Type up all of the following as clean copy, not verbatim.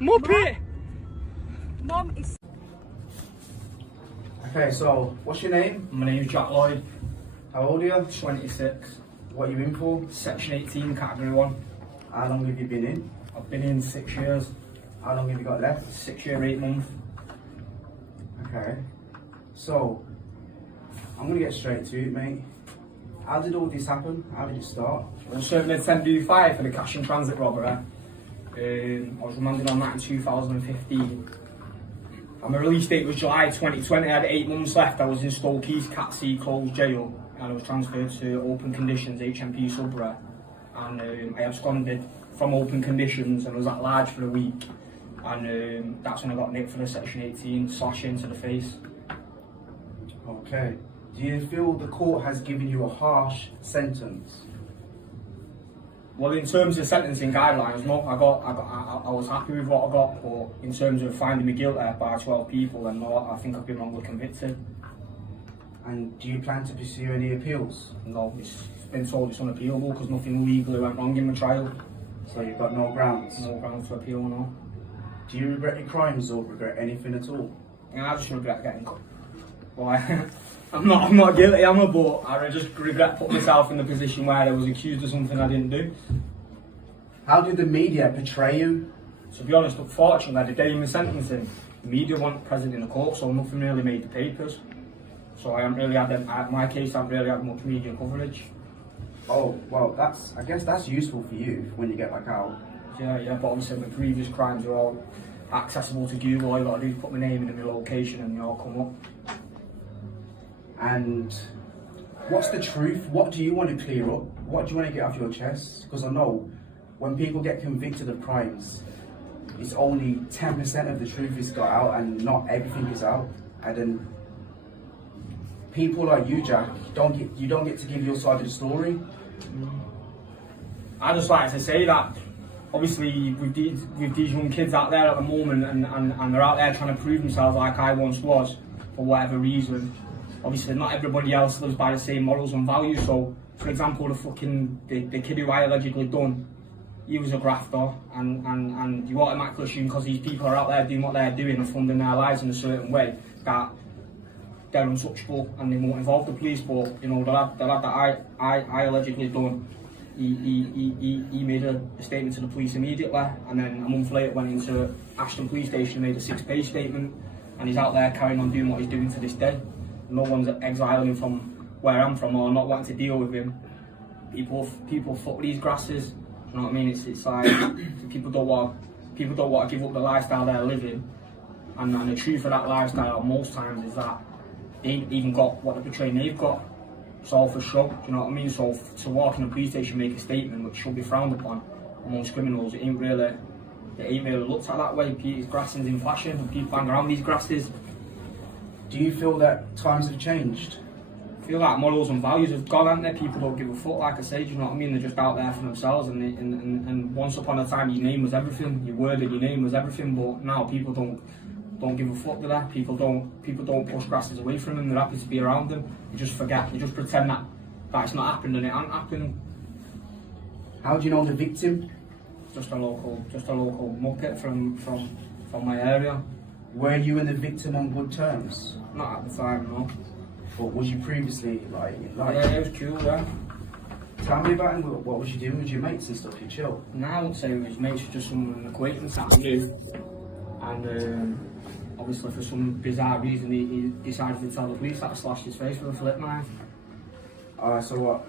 Muppet! Mom is... Okay, so what's your name? My name's Jack Lloyd, How old are you? 26, What are you in for? Section 18, Category 1. How long have you been in? I've been in 6 years, How long have you got left? 6 year, 8 months. Okay. So, I'm gonna get straight to it, mate. How did all this happen? How did it start? I was serving a 10B5 for the cash in transit robbery. I was remanded on that in 2015. And my release date was July 2020. I had 8 months left. I was in Stoke East Cat C closed jail, and I was transferred to open conditions HMP Sudbury. And I absconded from open conditions and was at large for a week. And that's when I got nicked for the Section 18 slash into the face. Okay. Do you feel the court has given you a harsh sentence? Well, in terms of sentencing guidelines, no, I was happy with what I got, but in terms of finding me guilty by 12 people, then no, I think I've been wrongly convicted. And do you plan to pursue any appeals? No, it's been told it's unappealable because nothing legally went wrong in my trial. So you've got no grounds? No grounds to appeal, no. Do you regret your crimes or regret anything at all? Yeah, I just regret getting caught. Why? I'm not guilty, am I? But I just regret putting myself in the position where I was accused of something I didn't do. How did the media portray you? To be honest, unfortunately, the day of my sentencing, the media weren't present in the court, so nothing really made the papers. So I haven't really had my case. I haven't really had much media coverage. Oh, well, I guess that's useful for you when you get back out. Yeah, but obviously my previous crimes are all accessible to Google. All you got to do is put my name in and my location and they all come up. And what's the truth? What do you want to clear up? What do you want to get off your chest? Because I know when people get convicted of crimes, it's only 10% of the truth is got out and not everything is out. And then people like you, Jack, you don't get to give your side of the story. I just like to say that obviously with these young kids out there at the moment and they're out there trying to prove themselves like I once was for whatever reason. Obviously not everybody else lives by the same morals and values, so for example the kid who I allegedly done, he was a grafter and you automatically assume because these people are out there doing what they're doing and funding their lives in a certain way that they're untouchable and they won't involve the police. But you know, the lad that I allegedly done, he made a statement to the police immediately, and then a month later went into Ashton police station and made a 6-page statement, and he's out there carrying on doing what he's doing to this day. No one's exiling him from where I'm from or not wanting to deal with him. People foot with these grasses. You know what I mean? It's like people don't want to give up the lifestyle they're living, and the truth of that lifestyle most times is that they ain't even got what they're portraying they've got. It's all for show. Do you know what I mean? So to walk in a police station and make a statement which should be frowned upon amongst criminals, it ain't really looked at that way. It's grassing's in fashion and people hang around these grasses. Do you feel that times have changed? I feel like morals and values have gone, haven't they? People don't give a fuck, like I say, do you know what I mean? They're just out there for themselves, and once upon a time your name was everything, your word and your name was everything, but now people don't give a fuck, do they? People don't push grasses away from them, they're happy to be around them. They just forget, they just pretend that it's not happened and it hasn't happened. How do you know the victim? Just a local muppet from my area. Were you and the victim on good terms? Not at the time, no. But was you previously like? Yeah, it was cool, yeah. Tell me about it. What was you doing with your mates and stuff? You chill? No, I wouldn't say it was mates, just some acquaintance that I knew. And obviously for some bizarre reason he decided to tell the police that I slashed his face with a flip knife. So what?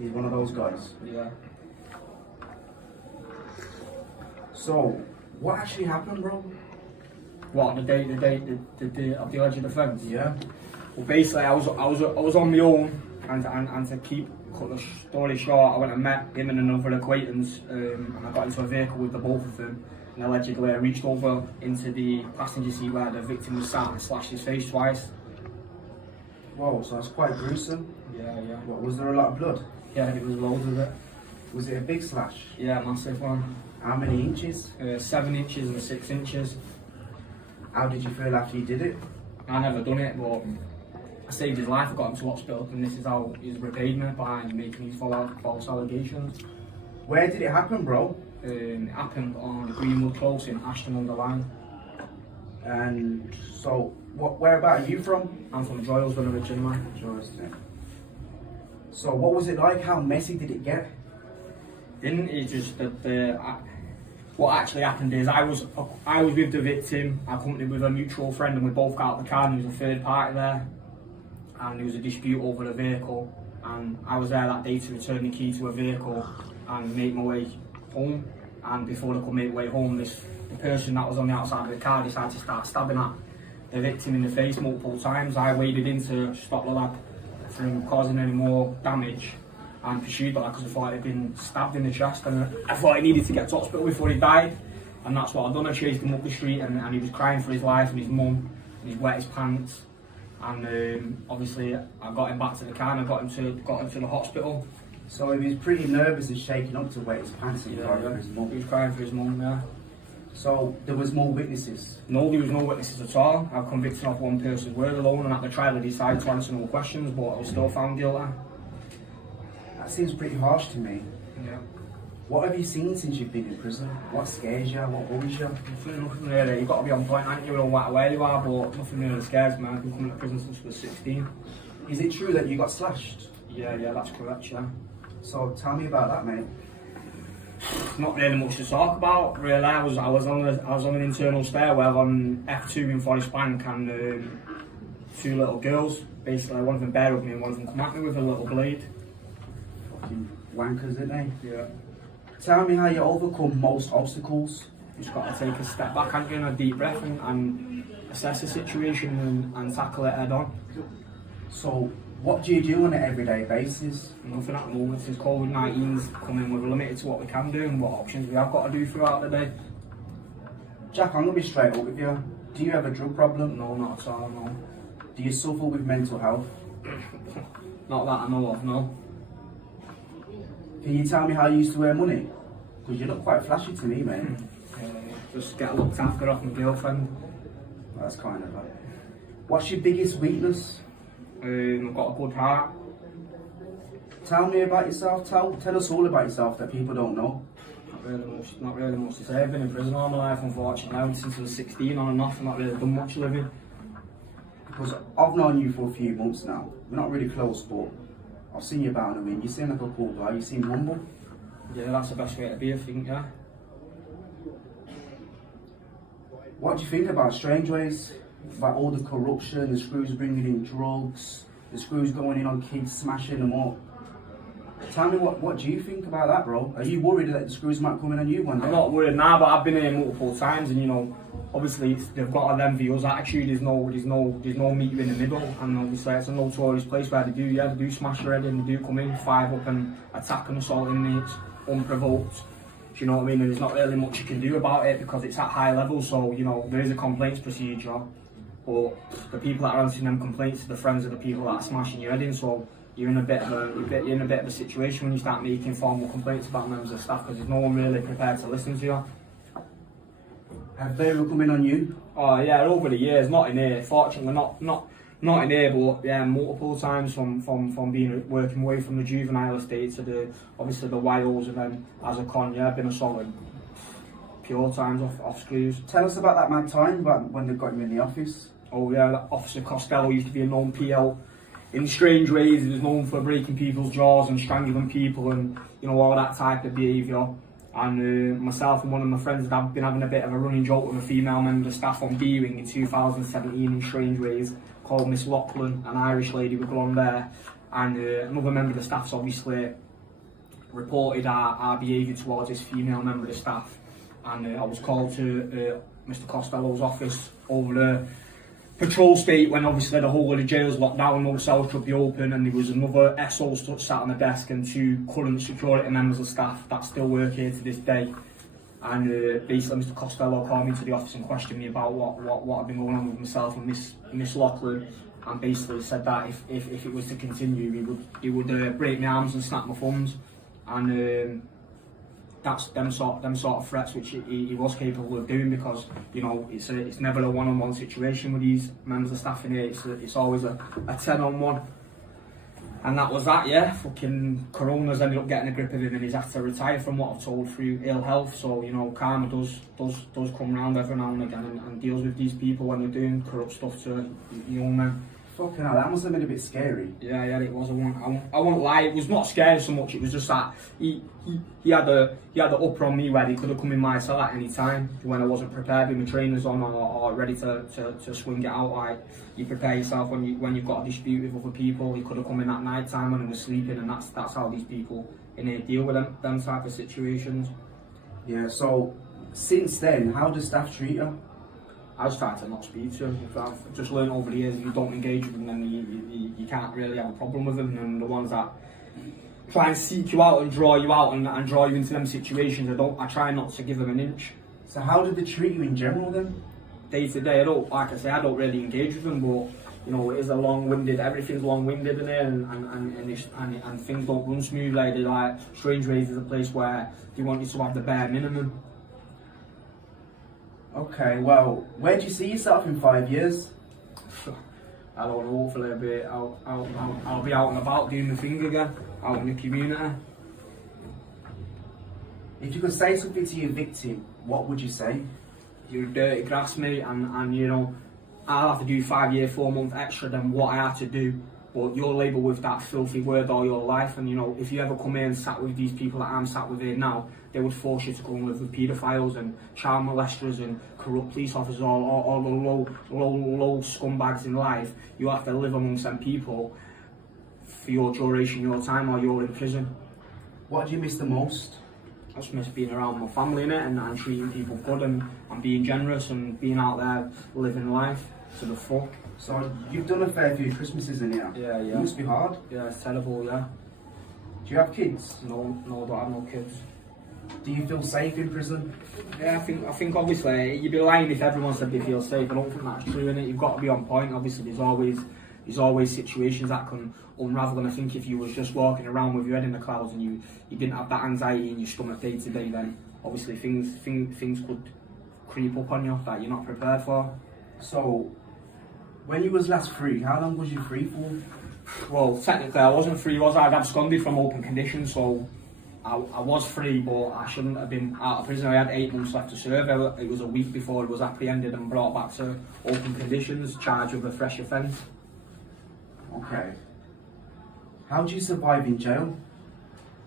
He's one of those guys? Yeah. So, what actually happened, bro? What, the day of the alleged offence? Yeah. Well, basically I was on my own, and to cut the story short, I went and met him and another acquaintance, and I got into a vehicle with the both of them, and allegedly I reached over into the passenger seat where the victim was sat and slashed his face twice. Whoa, so that's quite gruesome. Yeah. What, was there a lot of blood? Yeah, it was loads of it. Was it a big slash? Yeah, massive one. How many inches? 7 inches and 6 inches. How did you feel after you did it? I never done it, but I saved his life, I got him to hospital, and this is how he's repaid me by making these false allegations. Where did it happen, bro? It happened on Greenwood Close in Ashton-under-Lyne. And so, whereabout are you from? I'm from Droylsden originally. Droylsden. So what was it like? How messy did it get? Didn't it? Just that what actually happened is I was with the victim, I accompanied with a mutual friend, and we both got out of the car, and there was a third party there, and there was a dispute over a vehicle, and I was there that day to return the key to a vehicle and make my way home. And before I could make my way home, the person that was on the outside of the car decided to start stabbing at the victim in the face multiple times. I waded in to stop the lad from causing any more damage and pursued the lad because I thought he'd been stabbed in the chest, and I thought he needed to get to hospital before he died, and that's what I'd done. I chased him up the street, and he was crying for his life and his mum, and he's wet his pants, and obviously I got him back to the car and I got him to the hospital. So he was pretty nervous and shaking up to wet his pants and crying for his mum. He was crying for his mum, yeah. So there was more witnesses? No, there was no witnesses at all. I've convicted off one person's word alone, and at the trial I decided to answer no questions, but I was still found guilty. That seems pretty harsh to me. Yeah. What have you seen since you've been in prison? What scares you? What worries you? Nothing really. You've got to be on point, ain't you, no matter where you are, but nothing really scares me. I've been coming to prison since I was 16. Is it true that you got slashed? Yeah, that's correct, yeah. So tell me about that, mate. Not really much to talk about, really. I was on an internal stairwell on F2 in Forest Bank, and two little girls, basically one of them bare with me and one of them come at me with a little blade. Fucking wankers, isn't they? Yeah. Tell me how you overcome most obstacles. Just got to take a step back and get a deep breath and assess the situation and tackle it head on. So what do you do on an everyday basis? Nothing at the moment since COVID-19's come in. We're limited to what we can do and what options we have got to do throughout the day. Jack, I'm going to be straight up with you. Do you have a drug problem? No, not at all, no. Do you suffer with mental health? Not that I know of, no. Can you tell me how you used to earn money? Because you look quite flashy to me, mate. Just get looked after off my girlfriend. That's kind of like... What's your biggest weakness? I've got a good heart. Tell me about yourself. Tell us all about yourself that people don't know. Not really much to say. I've been in prison all my life, unfortunately. Since I was 16 on and off, I've not really done much living. Because I've known you for a few months now. We're not really close, but I've seen you about in the win. You seem like a cool guy. You seem humble. Yeah, that's the best way to be, I think, yeah. What do you think about Strangeways? About all the corruption, the screws bringing in drugs, the screws going in on kids, smashing them up. Tell me, what do you think about that, bro? Are you worried that the screws might come in on you one day? I'm not worried now, but I've been here multiple times, and you know, obviously they've got an envious attitude. There's no meet you in the middle, and obviously it's a notorious place where they do smash your head in, they do come in, five up and attack and assault inmates unprovoked. Do you know what I mean? And there's not really much you can do about it because it's at high level. So you know there is a complaints procedure, but the people that are answering them complaints are the friends of the people that are smashing your head in. So you're in a bit of a situation when you start making formal complaints about members of staff because there's no one really prepared to listen to you. Have they ever come in on you? Oh yeah, over the years, not in here. Fortunately, not in here, but yeah, multiple times from working away from the juvenile estate to the obviously the Wales, and then as a con, yeah, I've been assaulted pure times off screws. Tell us about that mad time when they got you in the office. Oh yeah, that Officer Costello used to be a known PL. In strange ways, he was known for breaking people's jaws and strangling people, and you know all that type of behaviour. And myself and one of my friends had been having a bit of a running joke with a female member of staff on Beering in 2017 in strange ways, called Miss Lachlan, an Irish lady with blonde hair. And another member of the staff's obviously reported our behaviour towards this female member of the staff. And I was called to Mr Costello's office over the patrol state when obviously the whole of the jail's locked down, no cells could be open, and there was another SO sat on the desk and two current security members of staff that still work here to this day. And basically Mr Costello called me to the office and questioned me about what had been going on with myself and Miss Lachlan, and basically said that if it was to continue he would break my arms and snap my thumbs. And that's them sort of threats which he was capable of doing, because you know it's never a one-on-one situation with these members of staff in here. It's always a 10-on-1. And that was that, yeah. Fucking Corona's ended up getting a grip of him, and he's had to retire from what I've told through ill health. So you know, karma does come round every now and again and deals with these people when they're doing corrupt stuff to young men. Fucking hell, that must have been a bit scary. Yeah, it was. I won't lie. It was not scary so much. It was just that he had the upper on me where he could have come in my cell at any time when I wasn't prepared with my trainers on or ready to swing it out. Like you prepare yourself when you've got a dispute with other people. He could have come in at night time when he was sleeping, and that's how these people in here deal with them type of situations. Yeah. So since then, how does staff treat you? I just try to not speak to them. I've just learned over the years, if you don't engage with them, then you can't really have a problem with them. And the ones that try and seek you out and draw you out and draw you into them situations, I try not to give them an inch. So how did they treat you in general then? Day to day, I don't really engage with them, but you know, it is a long-winded, everything's long-winded in here, and things don't run smoothly. They like, Strange Ways is a place where they want you to have the bare minimum. Okay, well, where do you see yourself in 5 years? I don't know, hopefully I'll be out and about doing the thing again, out in the community. If you could say something to your victim, what would you say? You're a dirty grass, mate, and you know, I'll have to do 5 year, 4 month extra than what I had to do, but you're labelled with that filthy word all your life. And you know, if you ever come here and sat with these people that I'm sat with here now, they would force you to go and live with paedophiles and child molesters and corrupt police officers, all the low scumbags in life. You have to live amongst them people for your duration, your time, or you're in prison. What do you miss the most? I just miss being around my family in it and treating people good and being generous and being out there living life to the full. So you've done a fair few Christmases in here. Yeah. It must be hard. Yeah, it's terrible, yeah. Do you have kids? No, I don't have no kids. Do you feel safe in prison? Yeah, I think obviously you'd be lying if everyone said they feel safe. I don't think that's true, innit? You've got to be on point. Obviously, there's always situations that can unravel, and I think if you was just walking around with your head in the clouds and you didn't have that anxiety in your stomach day to day, then obviously things could creep up on you that you're not prepared for. So, when you was last free, how long was you free for? Well, technically I wasn't free, was I? I'd absconded from open conditions, so I was free, but I shouldn't have been out of prison. I had 8 months left to serve. It was a week before it was apprehended and brought back to open conditions, charged with a fresh offence. Okay. How do you survive in jail?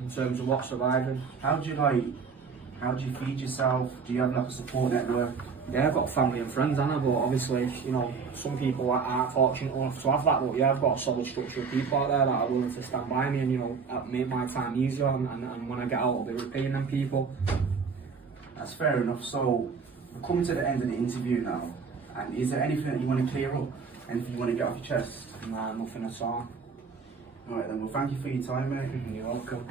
In terms of what, surviving? How do you feed yourself? Do you have like a support network? Yeah, I've got family and friends, haven't I? But obviously, you know, some people aren't fortunate enough to have that. But yeah, I've got a solid structure of people out there that are willing to stand by me and, you know, make my time easier. And when I get out, I'll be repaying them people. That's fair enough. So, we're coming to the end of the interview now. And is there anything that you want to clear up? Anything you want to get off your chest? Nah, nothing at all. Alright then, well thank you for your time, mate. You're welcome.